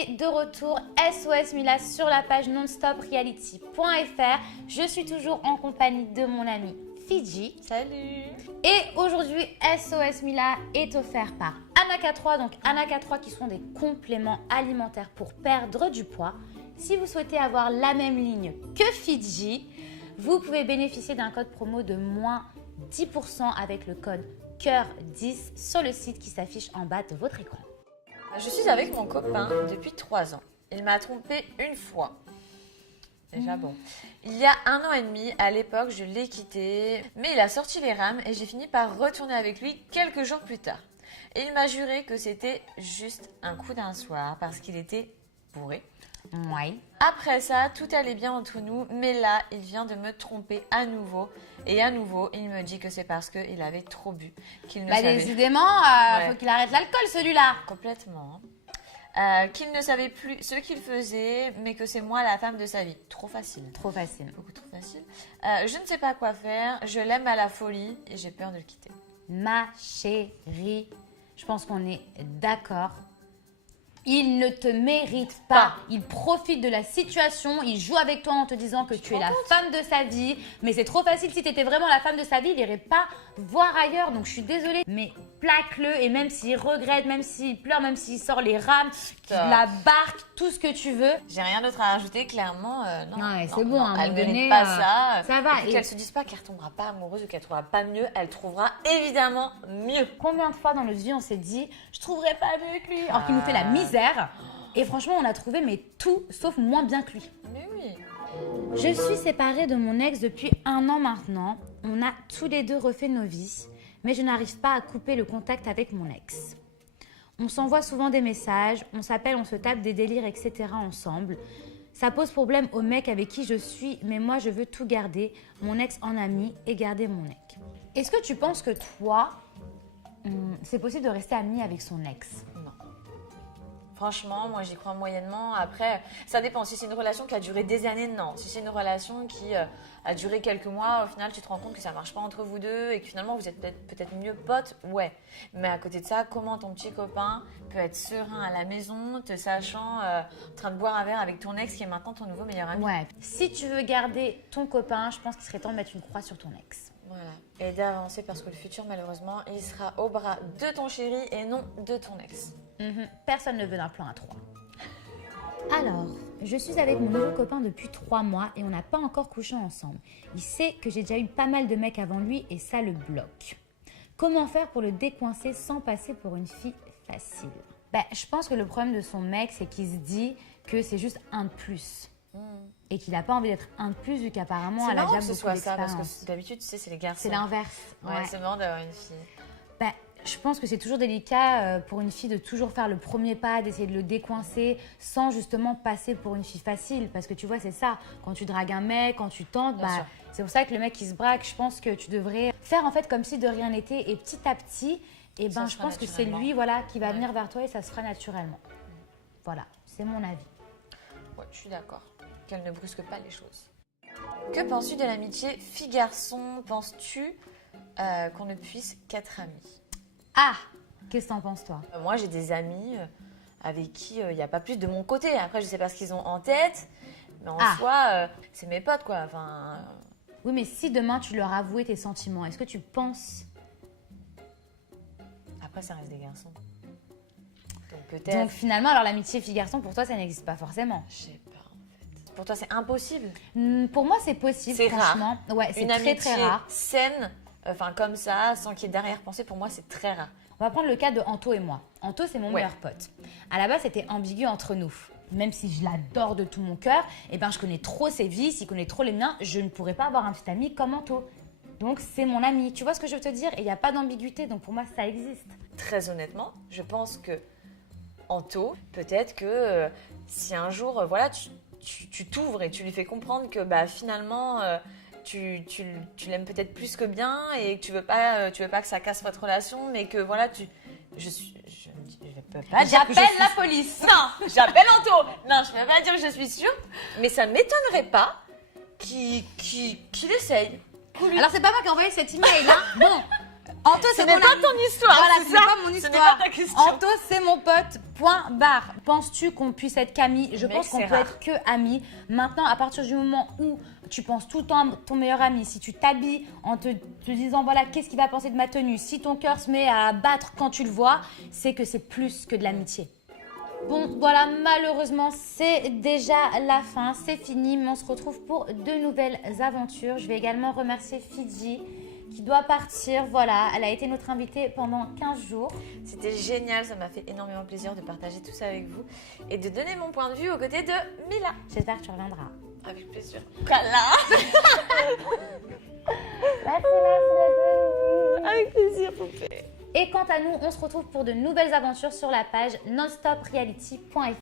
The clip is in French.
est de retour, SOS Mila sur la page nonstopreality.fr. Je suis toujours en compagnie de mon ami Fidji. Salut. Et aujourd'hui, SOS Mila est offert par Anaka3. Donc Anaka3 qui sont des compléments alimentaires pour perdre du poids. Si vous souhaitez avoir la même ligne que Fidji, vous pouvez bénéficier d'un code promo de moins 10% avec le code COEUR10 sur le site qui s'affiche en bas de votre écran. Je suis avec mon copain depuis 3 ans. Il m'a trompée une fois. Déjà bon. Il y a 1 an et demi, à l'époque, je l'ai quitté, mais il a sorti les rames et j'ai fini par retourner avec lui quelques jours plus tard. Et il m'a juré que c'était juste un coup d'un soir parce qu'il était bourré. Ouais. Après ça, tout allait bien entre nous, mais là, il vient de me tromper à nouveau. Et à nouveau, il me dit que c'est parce qu'il avait trop bu, qu'il ne savait... Décidément, faut qu'il arrête l'alcool celui-là. Complètement. Qu'il ne savait plus ce qu'il faisait, mais que c'est moi la femme de sa vie. Trop facile. Trop facile. Beaucoup trop facile. Je ne sais pas quoi faire, je l'aime à la folie et j'ai peur de le quitter. Ma chérie, je pense qu'on est d'accord. Il ne te mérite pas. Il profite de la situation. Il joue avec toi en te disant que tu es la femme de sa vie. Mais c'est trop facile. Si tu étais vraiment la femme de sa vie, il n'irait pas voir ailleurs. Donc je suis désolée. Mais plaque-le. Et même s'il regrette, même s'il pleure, même s'il sort les rames, la barque, tout ce que tu veux. J'ai rien d'autre à rajouter. Clairement, non. Ouais, c'est bon. À un elle moment donné, ne mérite pas ça. Ça va. Et qu'elle se dise pas qu'elle ne tombera pas amoureuse ou qu'elle ne trouvera pas mieux. Elle trouvera évidemment mieux. Combien de fois dans notre vie on s'est dit je trouverais pas mieux que lui alors qu'il nous fait la misère. Et franchement, on a trouvé mais tout sauf moins bien que lui. Mais oui. Je suis séparée de mon ex depuis 1 an maintenant. On a tous les deux refait nos vies, mais je n'arrive pas à couper le contact avec mon ex. On s'envoie souvent des messages, on s'appelle, on se tape des délires, etc. ensemble. Ça pose problème au mec avec qui je suis, mais moi je veux tout garder, mon ex en ami et garder mon ex. Est-ce que tu penses que toi, c'est possible de rester amie avec son ex? Non. Franchement, moi j'y crois moyennement. Après, ça dépend. Si c'est une relation qui a duré des années, non. Si c'est une relation qui a duré quelques mois, au final tu te rends compte que ça marche pas entre vous deux et que finalement vous êtes peut-être mieux potes, ouais. Mais à côté de ça, comment ton petit copain peut être serein à la maison, te sachant en train de boire un verre avec ton ex qui est maintenant ton nouveau meilleur ami? Ouais. Si tu veux garder ton copain, je pense qu'il serait temps de mettre une croix sur ton ex. Voilà. Et d'avancer parce que le futur, malheureusement, il sera au bras de ton chéri et non de ton ex. Personne ne veut d'un plan à 3. Alors, je suis avec mon nouveau copain depuis 3 mois et on n'a pas encore couché ensemble. Il sait que j'ai déjà eu pas mal de mecs avant lui et ça le bloque. Comment faire pour le décoincer sans passer pour une fille facile? Je pense que le problème de son mec, c'est qu'il se dit que c'est juste un de plus. Et qu'il n'a pas envie d'être un de plus vu qu'apparemment elle a déjà beaucoup ça d'expérience. parce que d'habitude, tu sais, c'est les garçons. C'est l'inverse. Ouais, c'est marrant d'avoir une fille. Je pense que c'est toujours délicat pour une fille de toujours faire le premier pas, d'essayer de le décoincer sans justement passer pour une fille facile. Parce que tu vois, c'est ça. Quand tu dragues un mec, quand tu tentes, c'est pour ça que le mec qui se braque, je pense que tu devrais faire en fait comme si de rien n'était. Et petit à petit, je pense que c'est lui qui va venir vers toi et ça se fera naturellement. Voilà, c'est mon avis. Ouais, je suis d'accord. Qu'elle ne brusque pas les choses. Que penses-tu de l'amitié fille-garçon? Penses-tu qu'on ne puisse qu'être amis? Ah, qu'est-ce que t'en penses toi? Moi, j'ai des amis avec qui il n'y a pas plus de mon côté. Après, je sais pas ce qu'ils ont en tête, mais en soi, c'est mes potes, quoi. Enfin... Oui, mais si demain tu leur avouais tes sentiments, est-ce que tu penses... Après, ça reste des garçons. Donc peut-être... Donc finalement, alors l'amitié fille-garçon, pour toi, ça n'existe pas forcément. Je sais pas, en fait. Pour toi, c'est impossible? Pour moi, c'est possible, c'est franchement. Rare. Ouais, c'est très, très rare. Saine, comme ça, sans qu'il y ait d'arrière-pensée, pour moi, c'est très rare. On va prendre le cas de Anto et moi. Anto, c'est mon meilleur pote. À la base, c'était ambigu entre nous. Même si je l'adore de tout mon cœur, je connais trop ses vices, il connaît trop les miens, je ne pourrais pas avoir un petit ami comme Anto. Donc, c'est mon ami. Tu vois ce que je veux te dire? Et il n'y a pas d'ambiguïté, donc pour moi, ça existe. Très honnêtement, je pense que Anto, peut-être que si un jour, tu t'ouvres et tu lui fais comprendre que finalement... Tu l'aimes peut-être plus que bien et que tu veux pas que ça casse votre relation, mais que je peux pas dire que j'appelle la police. Non, j'appelle Anto. Non, je peux pas dire que je suis sûre, mais ça m'étonnerait pas qu'il essaye. Alors c'est pas moi qui ai envoyé cet email, hein. Bon, Anto, Ce c'est n'est mon pas ami. ton histoire, Voilà, c'est ce ça n'est pas mon Ce n'est histoire. pas ta question. Anto, c'est mon pote. Point barre. Penses-tu qu'on puisse être qu'amis? Je Mec, pense qu'on c'est peut rare. être que amis. Maintenant, à partir du moment où tu penses tout le temps à ton meilleur ami, si tu t'habilles en te disant voilà, qu'est-ce qu'il va penser de ma tenue, si ton cœur se met à battre quand tu le vois, c'est que c'est plus que de l'amitié. Bon, voilà, malheureusement, c'est déjà la fin, c'est fini, mais on se retrouve pour de nouvelles aventures. Je vais également remercier Fidji qui doit partir. Voilà, elle a été notre invitée pendant 15 jours. C'était génial, ça m'a fait énormément plaisir de partager tout ça avec vous et de donner mon point de vue aux côtés de Mila. J'espère que tu reviendras. Avec plaisir. Voilà. Merci. Avec plaisir, poupée. Et quant à nous, on se retrouve pour de nouvelles aventures sur la page nonstopreality.fr.